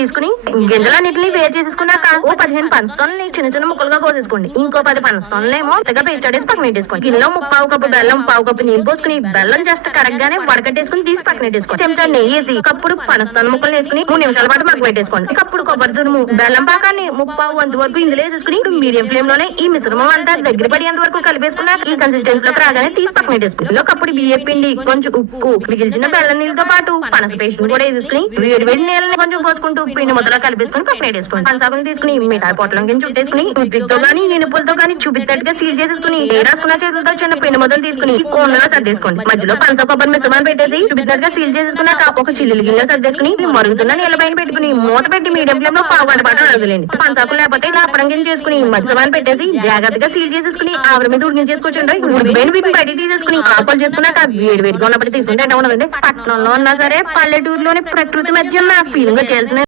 తీసుకుని గింజలన్నింటినీ వేరు చేసేసుకున్నాక ఓ 15 పంచతోని చిన్న చిన్న ముక్కలుగా కోసేసుకోండి. ఇంకో 10 పంచతోనేమో పెద్దగా పేస్ట్ ఆడేసి పక్కన పెట్టేసుకోండి. కిలో 1/4 కప్పు బెల్లం, 1/2 కప్పు నీళ్ళు పోసుకుని బెల్లం జస్ట్ కరగ్గానే వడకట్టేసుకుని తీసి పక్కన పెట్టేసుకోండి. చెంచా నెయ్యి వేసి కప్పుడు పనస్తాన ముక్కలు వేసుకుని 3 నిమిషాల పాటు మగ్గ పెట్టేసుకోండి. కప్పుడు కొబ్బరి తురుము బెల్లం పాకాన్ని 1/4 వంతు వరకు ఇందులో వేసేసుకుని మీడియం ఫ్లేమ్ లోనే ఈ మిశ్రమం అంతా దగ్గర పడేంత వరకు కలిపేసుకున్నా ఈ కన్సిస్టెన్సీలోకి రాగానే తీసి పక్కన పెట్టేసుకోండి. కప్పుడు బియ్యం పిండి, కొంచెం ఉప్పు, మిగిల్చిన బెల్లం నీళ్ళతో పాటు పనస పేస్ట్ కూడా వేసేసుకుని వేడి వేడి నీళ్ళని కొంచెం పోసుకుంటూ పిండి ముద్దలా కలిపేసుకుని పక్కన పెట్టేసుకోండి. పంచాకుని తీసుకుని మిఠాయి పొట్లం కింద చుట్టేసుకుని టూత్పిక్ తో గానీ నినుపులతో గానీ చూపిద్దట్టుగా సీల్ చేసేసుకుని రాసుకున్న చేతులతో చిన్న పిండి ముద్దలు తీసుకుని కోన్లో సర్దేసుకోండి. మధ్యలో పంచ కొబ్బరి మిశ్రమాన్ని పెట్టేసి చూపిద్దట్టుగా సీల్ చేసేసుకున్నాక ఒక చిల్లులు గిన్నె సర్దేసుకుని మరుగుతున్న నీళ్ళ పైన పెట్టుకుని మూత పెట్టి మీడియం ఫ్లేమ్ లో 1/4 గంట పాటు వదిలేండి. పంచాకులు లేకపోతే ఇలా అప్పడం కింద చేసుకుని మిశ్రమాన్ని పెట్టేసి జాగ్రత్తగా సీల్ చేసేసుకుని ఆవిరి మీద ఉడికించేసుకోవచ్చండి. వీటిని బయట తీసేసుకుని ఆకులు చేసుకున్నాక వేడి వేడిగా ఉన్నప్పుడు తీసుకుంటే ఉండదండి. పట్టణంలో ఉన్నా సరే పల్లెటూరులోని ప్రకృతి మధ్య నా ఫీలింగ్ చేయాల్సిన